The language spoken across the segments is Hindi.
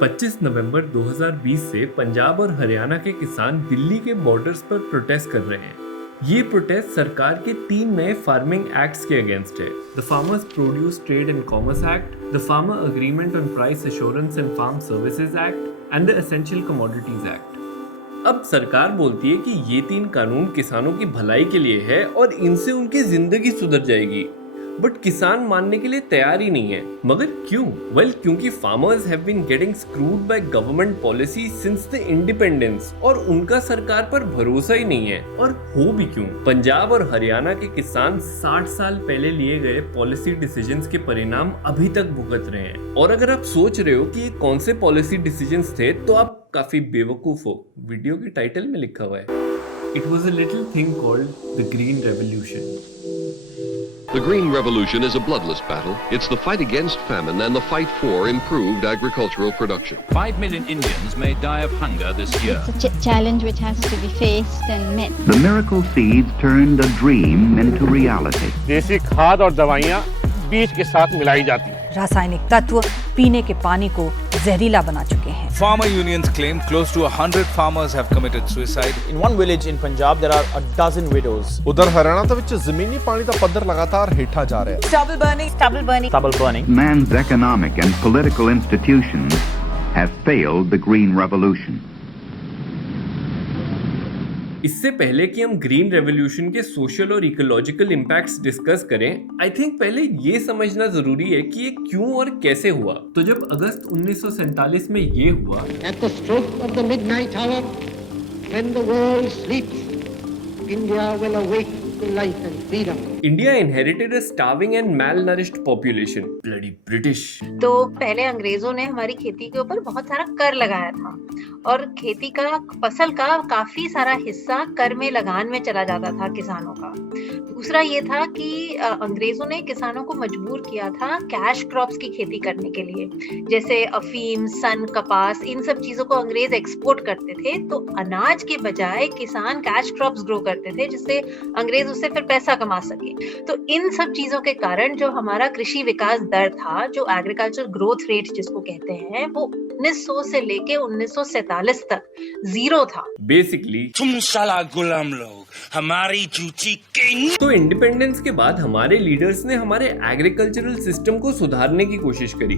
25 नवंबर 2020 से पंजाब और हरियाणा के किसान दिल्ली के बॉर्डर्स पर प्रोटेस्ट कर रहे हैं। ये प्रोटेस्ट सरकार के 3 नए फार्मिंग एक्ट्स के अगेंस्ट है। The farmers produce trade and commerce act, the farmer agreement on price assurance and farm services act and the essential commodities act. अब सरकार बोलती है कि ये 3 कानून किसानों की भलाई के लिए है और इनसे उनकी जिंदगी सुधर जाएगी। बट किसान मानने के लिए तैयार ही नहीं है। मगर क्यों? क्योंकि farmers have been getting screwed by government policy since the independence और उनका सरकार पर भरोसा ही नहीं है। और हो भी क्यों? पंजाब और हरियाणा के किसान 60 साल पहले लिए गए पॉलिसी डिसीजंस के परिणाम अभी तक भुगत रहे हैं। और अगर आप सोच रहे हो कि ये कौन से पॉलिसी डिसीजंस थे, तो आप काफी बेवकूफ हो। वीडियो के टाइटल में लिखा हुआ है, It was a little thing called the Green Revolution. The Green Revolution is a bloodless battle. It's the fight against famine and the fight for improved agricultural production. 5 million Indians may die of hunger this year. It's a challenge which has to be faced and met. The miracle seeds turned a dream into reality. देसी खाद और दवाइयाँ बीज के साथ मिलाई जाती हैं। रासायनिक तत्व पीने के पानी को जहरीला बना चुके हैं। Farmer unions claim close to 100 farmers have committed suicide. In one village in Punjab, there are a dozen widows. उधर हरियाणा ਦੇ ਵਿੱਚ ਜ਼ਮੀਨੀ ਪਾਣੀ ਦਾ ਪੱਧਰ ਲਗਾਤਾਰ ਹੇਠਾਂ ਜਾ ਰਿਹਾ ਹੈ। Stubble burning. Man's economic and political institutions have failed the Green Revolution. इससे पहले कि हम ग्रीन रेवोल्यूशन के सोशल और इकोलॉजिकल इम्पैक्ट्स डिस्कस करें, आई थिंक पहले ये समझना जरूरी है कि ये क्यों और कैसे हुआ। तो जब अगस्त 1947 में ये हुआ, At the stroke of the midnight hour, when the world sleeps, India will awake to life and freedom. India inherited a starving and malnourished population. Bloody British. तो पहले अंग्रेजों ने हमारी खेती के ऊपर बहुत सारा कर लगाया था और खेती का फसल का काफी सारा हिस्सा कर में लगान में चला जाता था किसानों का। दूसरा ये था कि अंग्रेजों ने किसानों को मजबूर किया था कैश क्रॉप्स की खेती करने के लिए, जैसे अफीम, सन, कपास, इन सब चीजों को अंग्रेज एक्सपोर्ट करते थे। तो अनाज के बजाय किसान कैश क्रॉप्स ग्रो करते थे, जिससे अंग्रेज उससे फिर पैसा कमा सके। तो इन सब चीजों के कारण जो हमारा कृषि विकास दर था, जो एग्रीकल्चर ग्रोथ रेट जिसको कहते हैं, वो 1900 से लेके 1947 तक 0 था। बेसिकली तुम साला गुलाम लोग हमारी जूची किंग। तो इंडिपेंडेंस के बाद हमारे लीडर्स ने हमारे एग्रीकल्चरल सिस्टम को सुधारने की कोशिश करी।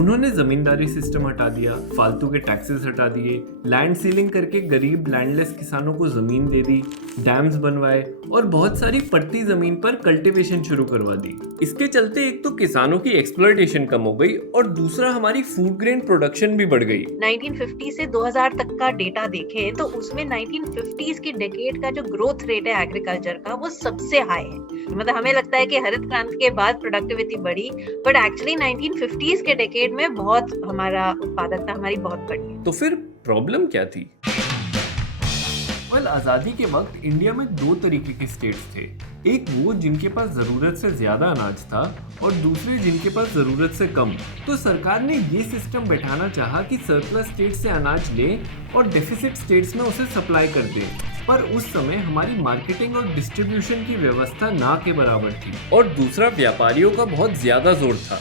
उन्होंने जमींदारी सिस्टम हटा दिया, फालतू के टैक्सेस हटा दिए, लैंड सीलिंग करके गरीब लैंडलेस किसानों को जमीन दे दी, डैम्स बनवाए और बहुत सारी पड़ती जमीन पर कल्टीवेशन शुरू करवा दी। इसके चलते एक तो किसानों की एक्सप्लॉयटेशन कम हो गई और दूसरा हमारी फूड ग्रेन प्रोडक्शन भी बढ़ गई। 1950 से 2000 तक का डेटा देखें तो उसमें 1950s की डेकेड का जो ग्रोथ रेट है एग्रीकल्चर का, वो सबसे हाई है। मतलब हमें लगता है कि हरित क्रांति के बाद प्रोडक्टिविटी बढ़ी, बट एक्चुअली 1950s के डेकेड में बहुत हमारा उत्पादकता हमारी बहुत बढ़ी। तो फिर प्रॉब्लम क्या थी? आजादी के वक्त इंडिया में 2 तरीके के स्टेट्स थे। एक वो जिनके पास जरूरत से ज्यादा अनाज था और दूसरे जिनके पास जरूरत से कम। तो सरकार ने ये सिस्टम बैठाना चाहा कि सरप्लस स्टेट से अनाज लें और डेफिसिट स्टेट्स में उसे सप्लाई कर दें। पर उस समय हमारी मार्केटिंग और डिस्ट्रीब्यूशन की व्यवस्था ना के बराबर थी और दूसरा व्यापारियों का बहुत ज्यादा जोर था।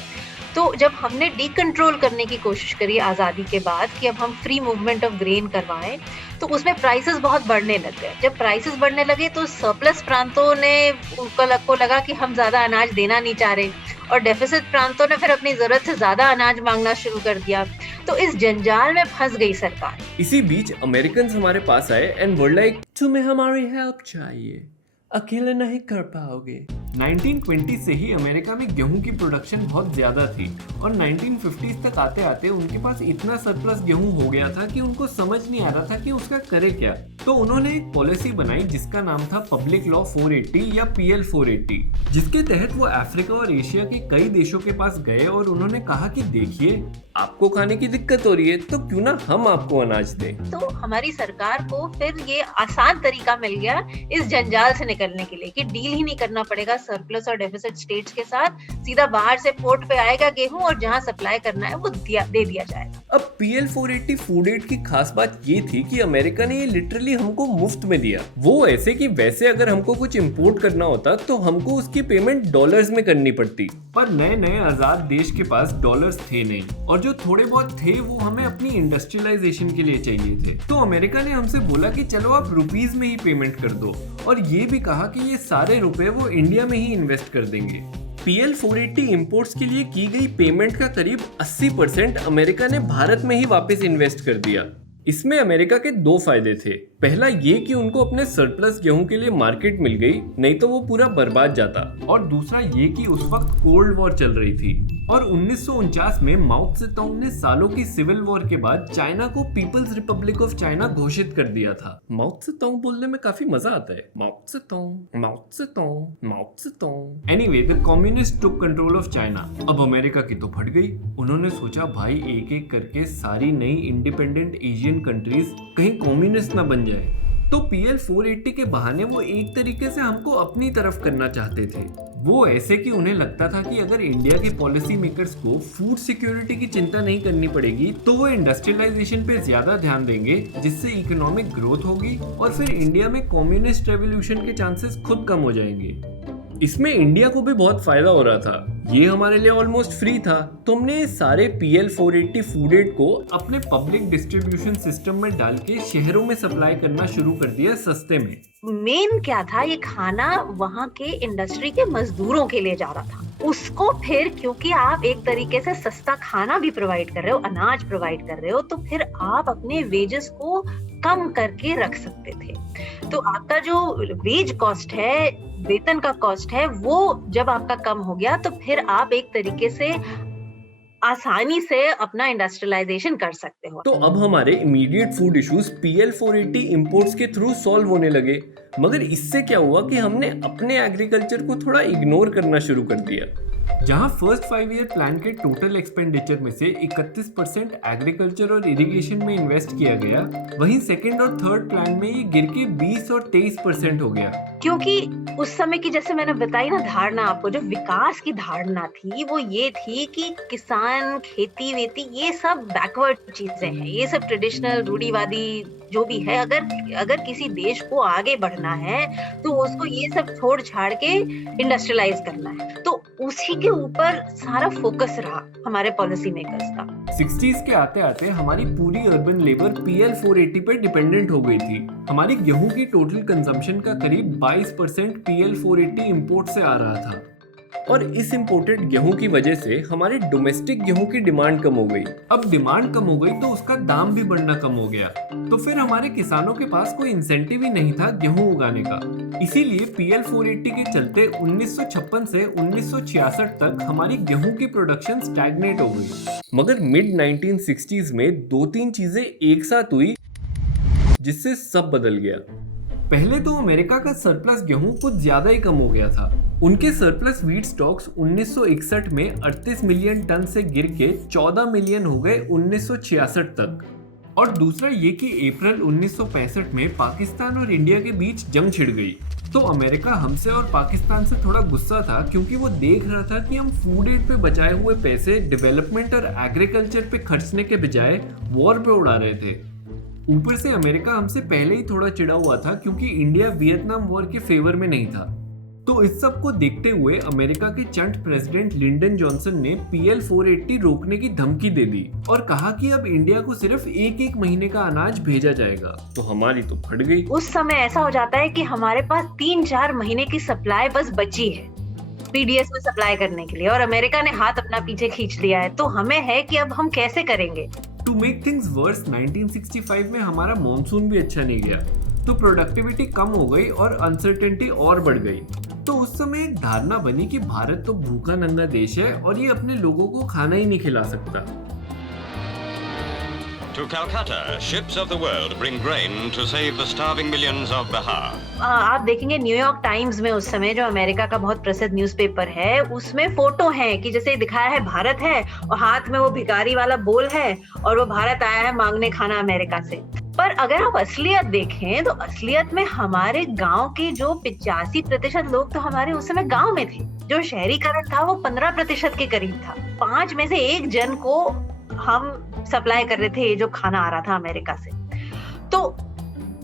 तो जब हमने डीकंट्रोल करने की कोशिश करी आज़ादी के बाद कि अब हम फ्री मूवमेंट ऑफ ग्रेन करवाएं, तो उसमें प्राइसेस बहुत बढ़ने लग गए। जब प्राइसेस बढ़ने लगे तो सरप्लस प्रांतों ने उनको लगा कि हम ज़्यादा अनाज देना नहीं चाह रहे और डेफिसिट प्रांतों ने फिर अपनी ज़रूरत से ज़्यादा अनाज मांगना शुरू कर दिया। तो इस जंजाल में फंस गई सरकार। इसी बीच अमेरिकन हमारे पास आए एंड वर लाइक, तुम्हें हमारी हेल्प चाहिए, अकेले नहीं कर पाओगे। 1920 से ही अमेरिका में गेहूं की प्रोडक्शन बहुत ज्यादा थी और 1950s तक आते आते उनके पास इतना सरप्लस गेहूं हो गया था कि उनको समझ नहीं आ रहा था कि उसका करे क्या। तो उन्होंने एक पॉलिसी बनाई जिसका नाम था पब्लिक लॉ 480 या PL 480, जिसके तहत वो अफ्रीका और एशिया के कई देशों के पास गए और उन्होंने कहा कि देखिए, आपको खाने की दिक्कत हो रही है तो क्यों ना हम आपको अनाज दें। तो हमारी सरकार को फिर ये आसान तरीका मिल गया इस जंजाल से निकलने के लिए कि डील ही नहीं करना पड़ेगा, सरप्लस और डेफिसिट स्टेट्स के साथ सीधा बाहर से पोर्ट पे आएगा गेहूं और जहां सप्लाई करना है वो दे दिया जाएगा। अब PL480 फूड एड की खास बात ये थी कि अमेरिका ने ये लिटरली हमको मुफ्त में दिया। वो ऐसे कि वैसे अगर हमको कुछ इंपोर्ट करना होता तो हमको उसकी पेमेंट डॉलर्स में करनी पड़ती, पर नए नए आजाद देश के पास डॉलर्स थे नहीं, और जो थोड़े बहुत थे वो हमें अपनी इंडस्ट्रियलाइजेशन के लिए चाहिए थे। तो अमेरिका ने हमसे बोला कि चलो आप रुपीस में ही पेमेंट कर दो, और ये भी कहा कि ये सारे रुपए वो इंडिया में ही इन्वेस्ट कर देंगे। PL480 इंपोर्ट्स के लिए की गई पेमेंट का करीब 80% अमेरिका ने भारत में ही वापस इन्वेस्ट कर दिया। इसमें अमेरिका के दो फायदे थे। पहला ये कि उनको अपने सरप्लस गेहूं के लिए मार्केट मिल गई, नहीं तो वो पूरा बर्बाद जाता, और दूसरा ये कि उस वक्त कोल्ड वॉर चल रही थी और 1949 में माओ त्से-तुंग ने सालों की सिविल वॉर के बाद चाइना को पीपल्स रिपब्लिक ऑफ चाइना घोषित कर दिया था। माओ त्से-तुंग बोलने में काफी मजा आता है, Mao Tse tung, Mao Tse tung, Mao Tse tung. Anyway, the communist took control of China. अब अमेरिका की तो फट गई। उन्होंने सोचा भाई एक एक करके सारी नई इंडिपेंडेंट एशियन कंट्रीज कहीं कम्युनिस्ट ना बन जाए। तो PL480 के बहाने वो एक तरीके से हमको अपनी तरफ करना चाहते थे। वो ऐसे कि उन्हें लगता था कि अगर इंडिया के पॉलिसी मेकर्स को फूड सिक्योरिटी की चिंता नहीं करनी पड़ेगी तो वो इंडस्ट्रियलाइजेशन पे ज्यादा ध्यान देंगे, जिससे इकोनॉमिक ग्रोथ होगी और फिर इंडिया में कम्युनिस्ट रेवोल्यूशन के चांसेस खुद कम हो जाएंगे। इसमें इंडिया को भी बहुत फायदा हो रहा था, ये हमारे लिए ऑलमोस्ट फ्री था। तो हमने सारे PL480 फूड एड को अपने पब्लिक डिस्ट्रीब्यूशन सिस्टम में डाल के शहरों में सप्लाई करना शुरू कर दिया सस्ते में। मेन क्या था, ये खाना वहाँ के इंडस्ट्री के मजदूरों के लिए जा रहा था। उसको फिर क्योंकि आप एक तरीके से सस्ता खाना भी प्रोवाइड कर रहे हो, अनाज प्रोवाइड कर रहे हो, तो फिर आप अपने वेजेस को कम करके रख सकते थे। तो आपका जो वेज कॉस्ट है, वेतन का कॉस्ट है, वो जब आपका कम हो गया तो फिर आप एक तरीके से आसानी से अपना इंडस्ट्रियलाइजेशन कर सकते हो। तो अब हमारे immediate food issues PL480 imports के थ्रू सॉल्व होने लगे। मगर इससे क्या हुआ कि हमने अपने एग्रीकल्चर को थोड़ा इग्नोर करना शुरू कर दिया। जहां फर्स्ट 5 ईयर प्लान के टोटल एक्सपेंडिचर में से 31% एग्रीकल्चर और इरिगेशन में इन्वेस्ट किया गया, वहीं सेकंड और थर्ड प्लान में ये गिर के 20 और 23% हो गया। क्योंकि उस समय की, जैसे मैंने बताई ना धारणा आपको, जो विकास की धारणा थी वो ये थी कि किसान, खेती वेती ये सब बैकवर्ड चीजें हैं, ये सब ट्रेडिशनल रूढ़िवादी जो भी है। अगर किसी देश को आगे बढ़ना है तो उसको ये सब छोड़ छाड़ के इंडस्ट्रियलाइज करना है। तो उसी के ऊपर सारा फोकस रहा हमारे पॉलिसी मेकर्स का। 60s के आते आते हमारी पूरी अर्बन लेबर PL480 पे डिपेंडेंट हो गई थी। हमारी गेहूं की टोटल कंजम्पशन का करीब 22% PL480 इंपोर्ट से आ रहा था, और इस इंपोर्टेड गेहूं की वजह से हमारे डोमेस्टिक गेहूं की डिमांड कम हो गई। अब डिमांड कम हो गई तो उसका दाम भी बढ़ना कम हो गया, तो फिर हमारे किसानों के पास कोई इंसेंटिव ही नहीं था गेहूं उगाने का। इसीलिए PL480 के चलते 1956 से 1966 तक हमारी गेहूं की प्रोडक्शन स्टैग्नेट हो गई। मगर मिड 1960s में 2-3 चीजें एक साथ हुई जिससे सब बदल गया। पहले तो अमेरिका का सरप्लस गेहूं कुछ ज्यादा ही कम हो गया था। उनके सरप्लस व्हीट स्टॉक्स 1961 में 38 मिलियन टन से गिर के 14 मिलियन हो गए 1966 तक। और दूसरा ये कि अप्रैल 1965 में पाकिस्तान और इंडिया के बीच जंग छिड़ गई। तो अमेरिका हमसे और पाकिस्तान से थोड़ा गुस्सा था, क्योंकि वो देख रहा था कि हम फूड एड पे बचाए हुए पैसे डेवलपमेंट और एग्रीकल्चर पे खर्चने के बजाय वॉर पे उड़ा रहे थे। ऊपर से अमेरिका हमसे पहले ही थोड़ा चिढ़ा हुआ था, क्योंकि इंडिया वियतनाम वॉर के फेवर में नहीं था। तो इस सब को देखते हुए अमेरिका के चंट प्रेसिडेंट लिंडन जॉनसन ने PL480 रोकने की धमकी दे दी और कहा कि अब इंडिया को सिर्फ एक महीने का अनाज भेजा जाएगा। तो हमारी तो फट गई। उस समय ऐसा हो जाता है कि हमारे पास 3-4 महीने की सप्लाई बस बची है PDS में सप्लाई करने के लिए, और अमेरिका ने हाथ अपना पीछे खींच लिया है। तो हमें है कि अब हम कैसे करेंगे। टू मेक थिंग्स वर्स, 1965 में हमारा मॉनसून भी अच्छा नहीं गया, तो प्रोडक्टिविटी कम हो गई और अनसर्टेनिटी और बढ़ गई। तो उस समय एक धारणा बनी कि भारत तो भूखा नंगा देश है और ये अपने लोगों को खाना ही नहीं खिला सकता। To Calcutta, ships of the world bring grain to save the starving millions of Bihar. आप देखेंगे न्यूयॉर्क टाइम्स में उस समय, जो अमेरिका का बहुत प्रसिद्ध न्यूज़पेपर है, उसमें फोटो है कि जैसे दिखाया है भारत है और हाथ में वो भिखारी वाला बोल है और वो भारत आया है मांगने खाना अमेरिका से। पर अगर आप असलियत देखें तो असलियत में हमारे गांव के जो 85% लोग तो हमारे उस समय गांव में थे। जो शहरीकरण था वो 15% के करीब था। 5 में से 1 जन को हम सप्लाई कर रहे थे जो खाना आ रहा था अमेरिका से। तो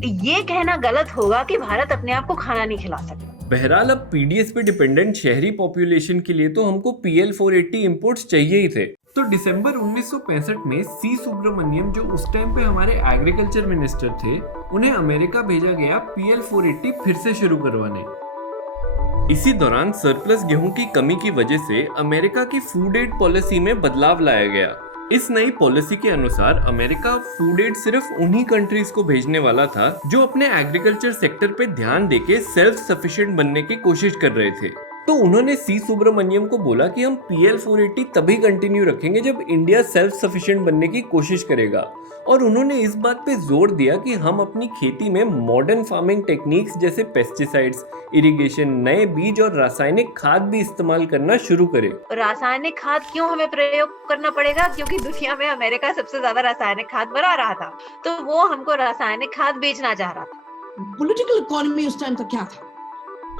ये कहना गलत होगा कि भारत अपने आप को खाना नहीं खिला सकता। बहरहाल अब पीडीएस पे डिपेंडेंट शहरी पॉपुलेशन के लिए तो हमको PL480 इंपोर्ट्स चाहिए ही थे। तो दिसंबर 1965 में सी सुब्रमण्यम, जो उस टाइम पे हमारे एग्रीकल्चर मिनिस्टर थे, उन्हें अमेरिका भेजा गया PL480 फिर से शुरू करवाने। इसी दौरान सरप्लस गेहूं की कमी की वजह से अमेरिका की फूड एड पॉलिसी में बदलाव लाया गया। इस नई पॉलिसी के अनुसार अमेरिका फूड एड सिर्फ उन्हीं कंट्रीज को भेजने वाला था जो अपने एग्रीकल्चर सेक्टर पे ध्यान देके सेल्फ सफिशिएंट बनने की कोशिश कर रहे थे। तो उन्होंने सी सुब्रमण्यम को बोला कि हम PL480 तभी कंटिन्यू रखेंगे जब इंडिया सेल्फ सफिशिएंट बनने की कोशिश करेगा। और उन्होंने इस बात पे जोर दिया कि हम अपनी खेती में मॉडर्न फार्मिंग टेक्निक्स जैसे पेस्टिसाइड्स, इरिगेशन, नए बीज और रासायनिक खाद भी इस्तेमाल करना शुरू करें। रासायनिक खाद क्यों हमें प्रयोग करना पड़ेगा? क्योंकि दुनिया में अमेरिका सबसे ज्यादा रासायनिक खाद बना रहा था, तो वो हमको रासायनिक खाद बेचना चाह रहा था। पॉलिटिकल इकोनॉमी उस टाइम का क्या था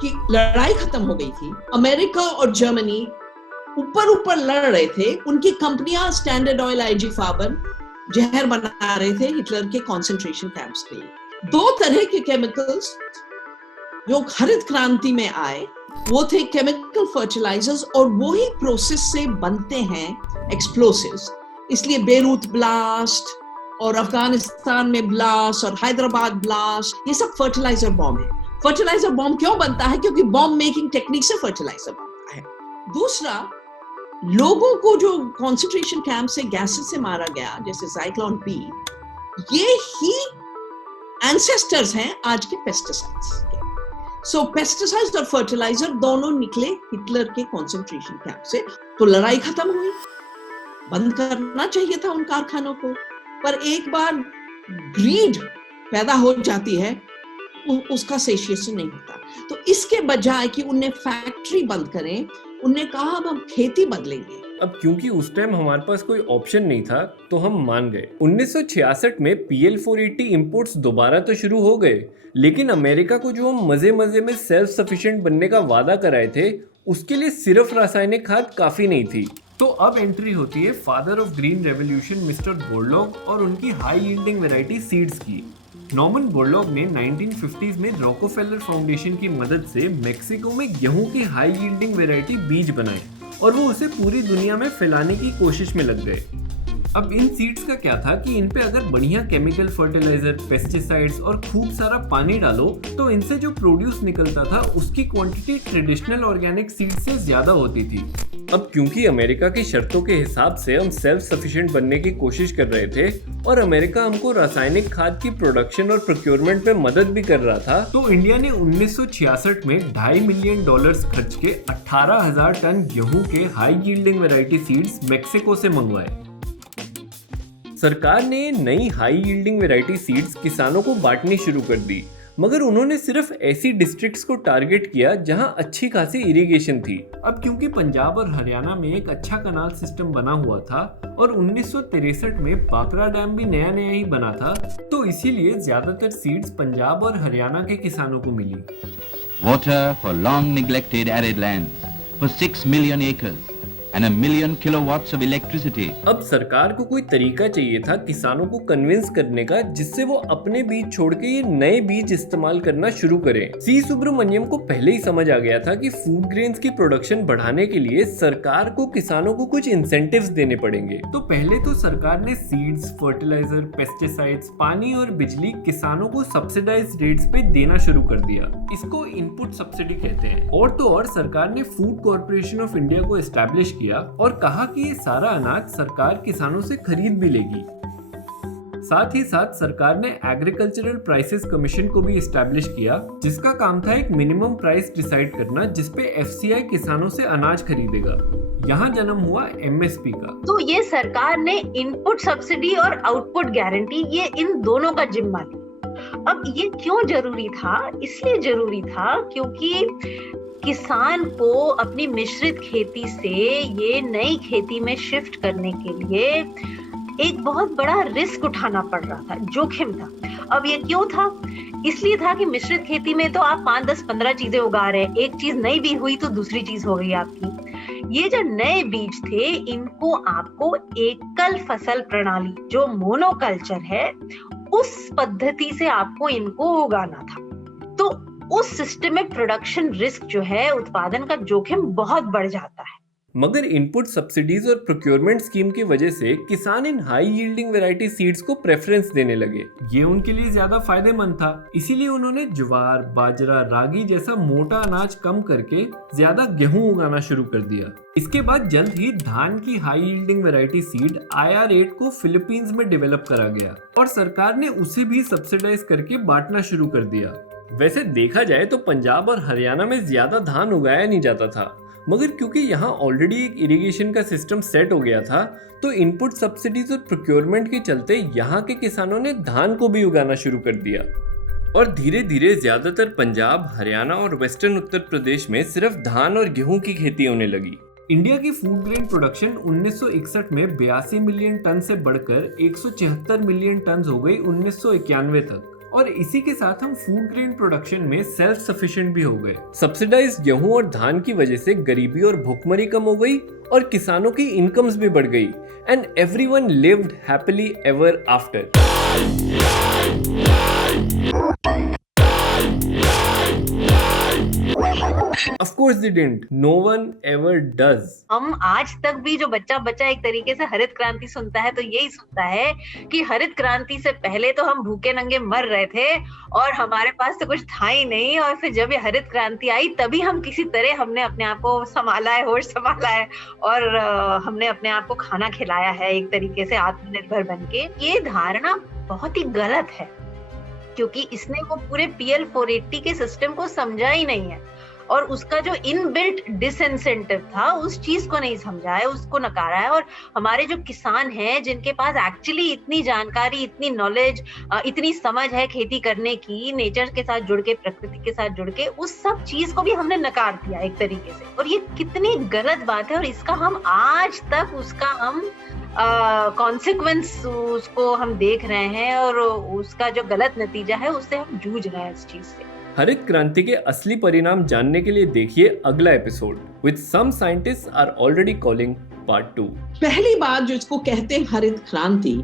कि लड़ाई खत्म हो गई थी। अमेरिका और जर्मनी ऊपर लड़ रहे थे। उनकी कंपनियां स्टैंडर्ड ऑयल, IG फार्बर जहर बना रहे थे हिटलर के कंसंट्रेशन कैंप्स के लिए। 2 तरह के केमिकल्स जो हरित क्रांति में आए वो थे केमिकल फर्टिलाइजर्स, और वो ही प्रोसेस से बनते हैं एक्सप्लोसिव्स। इसलिए बेरूत ब्लास्ट और अफगानिस्तान में ब्लास्ट और हैदराबाद ब्लास्ट, ये सब फर्टिलाइजर बॉम्ब है। फर्टिलाइजर बॉम्ब क्यों बनता है? क्योंकि बॉम्ब मेकिंग टेक्निक से फर्टिलाइजर बनता है। दूसरा, लोगों को जो कंसंट्रेशन कैंप से गैसेस से मारा गया जैसे साइक्लोन B, ये ही एंसेस्टर्स हैं आज के पेस्टिसाइड्स के। सो पेस्टिसाइड्स और फर्टिलाइजर दोनों निकले हिटलर के कंसंट्रेशन कैंप से। तो लड़ाई खत्म हुई। बंद करना चाहिए था उन कारखानों को, पर एक बार ग्रीड पैदा हो जाती है उसका सेशिएशन नहीं होता। तो इसके बजाय कि उन्हें फैक्ट्री बंद करें, उन्हें कहा अब हम खेती बदलेंगे। अब क्योंकि उस टाइम हमारे पास कोई ऑप्शन नहीं था तो हम मान गए। 1966 में PL480 इंपोर्ट्स दोबारा तो शुरू हो गए, लेकिन अमेरिका को जो हम मजे में सेल्फ सफिशिएंट बनने का वादा कराए थे, उसके लिए सिर्फ रासायनिक खाद काफी नहीं थी। तो अब एंट्री होती है father of green revolution mister Borlaug और उनकी हाई यील्डिंग वैरायटी सीड्स की। नॉर्मन बोरलॉग ने 1950s में रॉकफेलर फाउंडेशन की मदद से मेक्सिको में गेहूं की हाई यील्डिंग वैरायटी बीज बनाए और वो उसे पूरी दुनिया में फैलाने की कोशिश में लग गए। अब इन सीड्स का क्या था कि इन पे अगर बढ़िया केमिकल फर्टिलाइजर, पेस्टिसाइड्स और खूब सारा पानी डालो तो इनसे जो प्रोड्यूस निकलता था उसकी क्वांटिटी ट्रेडिशनल ऑर्गेनिक सीड से ज्यादा होती थी। अब क्योंकि अमेरिका की शर्तों के हिसाब से हम सेल्फ सफिशिएंट बनने की कोशिश कर रहे थे और अमेरिका हमको रासायनिक खाद की प्रोडक्शन और प्रोक्योरमेंट में मदद भी कर रहा था, तो इंडिया ने 1966 में $2.5 मिलियन खर्च के 18,000 टन गेहूं के high yielding variety seeds Mexico से मंगवाए। सरकार ने नई हाई यील्डिंग वैरायटी सीड्स किसानों को बांटनी शुरू कर दी, मगर उन्होंने सिर्फ ऐसी डिस्ट्रिक्ट्स को टारगेट किया जहां अच्छी खासी इरिगेशन थी। अब क्योंकि पंजाब और हरियाणा में एक अच्छा कनाल सिस्टम बना हुआ था और 1963 में बाकरा डैम भी नया ही बना था, तो इसीलिए ज्यादातर सीड्स पंजाब और हरियाणा के किसानों को मिली। Water for long neglected arid lands, for 6 million acres. And 1 million kilowatts of electricity. अब सरकार को कोई तरीका चाहिए था किसानों को कन्विंस करने का जिससे वो अपने बीज छोड़ के ये नए बीज इस्तेमाल करना शुरू करें। सी सुब्रमण्यम को पहले ही समझ आ गया था कि फूड ग्रेन्स की प्रोडक्शन बढ़ाने के लिए सरकार को किसानों को कुछ इंसेंटिव्स देने पड़ेंगे। तो पहले तो सरकार ने सीड्स, फर्टिलाइजर, पेस्टिसाइड्स, पानी और बिजली किसानों को सब्सिडाइज रेट्स पे देना शुरू कर दिया। इसको इनपुट सब्सिडी कहते हैं। और तो और सरकार ने फूड कॉर्पोरेशन ऑफ इंडिया को एस्टैब्लिश और कहा कि ये सारा अनाज सरकार किसानों से खरीद भी लेगी। साथ ही साथ सरकार ने एग्रीकल्चरल प्राइसेस कमीशन को भी एस्टैब्लिश किया, जिसका काम था एक मिनिमम प्राइस डिसाइड करना जिसपे FCI किसानों से अनाज खरीदेगा। यहाँ जन्म हुआ MSP का। तो ये सरकार ने इनपुट सब्सिडी और आउटपुट गारंटी, ये इन दोनों का जिम्मा लिया। अब ये क्यों जरूरी था? इसलिए जरूरी था क्योंकि किसान को अपनी मिश्रित खेती से ये नई खेती में शिफ्ट करने के लिए एक बहुत बड़ा रिस्क उठाना पड़ रहा था, जोखिम था। अब ये क्यों था? इसलिए था कि मिश्रित खेती में तो आप 5, 10, 15 चीजें उगा रहे हैं, एक चीज नहीं भी हुई तो दूसरी चीज हो गई आपकी। ये जो नए बीज थे, इनको आपको एकल फसल प्रणाली जो मोनोकल्चर है, उस पद्धति से आपको इनको उगाना था। तो उस सिस्टम में प्रोडक्शन रिस्क जो है, उत्पादन का जोखिम बहुत बढ़ जाता है। मगर इनपुट सब्सिडीज और प्रोक्योरमेंट स्कीम की वजह से किसान इन हाई यील्डिंग वैरायटी सीड्स को प्रेफरेंस देने लगे। ये उनके लिए ज्यादा फायदेमंद था, इसीलिए उन्होंने ज्वार, बाजरा, रागी जैसा मोटा अनाज कम करके ज्यादा गेहूं उगाना शुरू कर दिया। इसके बाद जल्द ही धान की high yielding variety seed IR8 को फिलीपींस में डेवलप करा गया और सरकार ने उसे भी सब्सिडाइज करके बांटना शुरू कर दिया। वैसे देखा जाए तो पंजाब और हरियाणा में ज्यादा धान उगाया नहीं जाता था, मगर क्योंकि यहाँ ऑलरेडी एक इरिगेशन का सिस्टम सेट हो गया था, तो इनपुट सब्सिडीज और प्रोक्योरमेंट के चलते यहाँ के किसानों ने धान को भी उगाना शुरू कर दिया। और धीरे धीरे ज्यादातर पंजाब, हरियाणा और वेस्टर्न उत्तर प्रदेश में सिर्फ धान और गेहूं की खेती होने लगी। इंडिया की फूड ग्रेन प्रोडक्शन 1961 में 82 मिलियन टन से बढ़कर 176 मिलियन टन हो गई 1991 तक। और इसी के साथ हम फूड ग्रेन प्रोडक्शन में सेल्फ सफिशिएंट भी हो गए। सब्सिडाइज्ड गेहूं और धान की वजह से गरीबी और भुखमरी कम हो गई और किसानों की इनकम्स भी बढ़ गई। And everyone lived happily ever after. Of course they didn't. No one ever does. हम आज तक भी जो बच्चा एक तरीके से हरित क्रांति सुनता है तो यही सुनता है कि हरित क्रांति से पहले तो हम भूखे नंगे मर रहे थे और हमारे पास तो कुछ था ही नहीं, और फिर जब ये हरित क्रांति आई तभी हम किसी तरह हमने अपने आप को संभाला है, होश संभाला है और हमने अपने आप को खाना खिलाया है एक तरीके से आत्मनिर्भर बनके। ये धारणा बहुत ही गलत है, क्योंकि इसने वो पूरे PL 480 के सिस्टम को समझा ही नहीं है और उसका जो इनबिल्ट डिसइंसेंटिव था उस चीज को नहीं समझा है, उसको नकारा है। और हमारे जो किसान हैं जिनके पास एक्चुअली इतनी जानकारी, इतनी नॉलेज, इतनी समझ है खेती करने की, नेचर के साथ जुड़ के, प्रकृति के साथ जुड़ के, उस सब चीज को भी हमने नकार दिया एक तरीके से। और ये कितनी गलत बात है और इसका हम आज तक उसका हम कॉन्सिक्वेंस उसको हम देख रहे हैं और उसका जो गलत नतीजा है उससे हम जूझ रहे हैं इस चीज से। हरित क्रांति के असली परिणाम जानने के लिए देखिए अगला episode, which some scientists are already calling part 2। पहली बात जो इसको कहते हैं हरित क्रांति,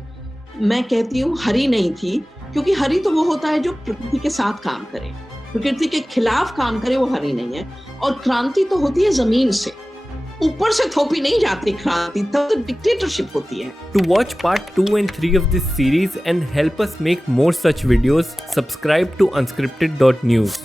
मैं कहती हूँ हरी नहीं थी, क्योंकि हरी तो वो होता है जो प्रकृति के साथ काम करे, प्रकृति के खिलाफ काम करे, वो हरी नहीं है। और क्रांति तो होती है जमीन से, ऊपर से थोपी नहीं जाती क्रांति, तब तो डिक्टेटरशिप होती है। To watch part 2 and 3 of this series and help us make more such videos, subscribe to unscripted.news.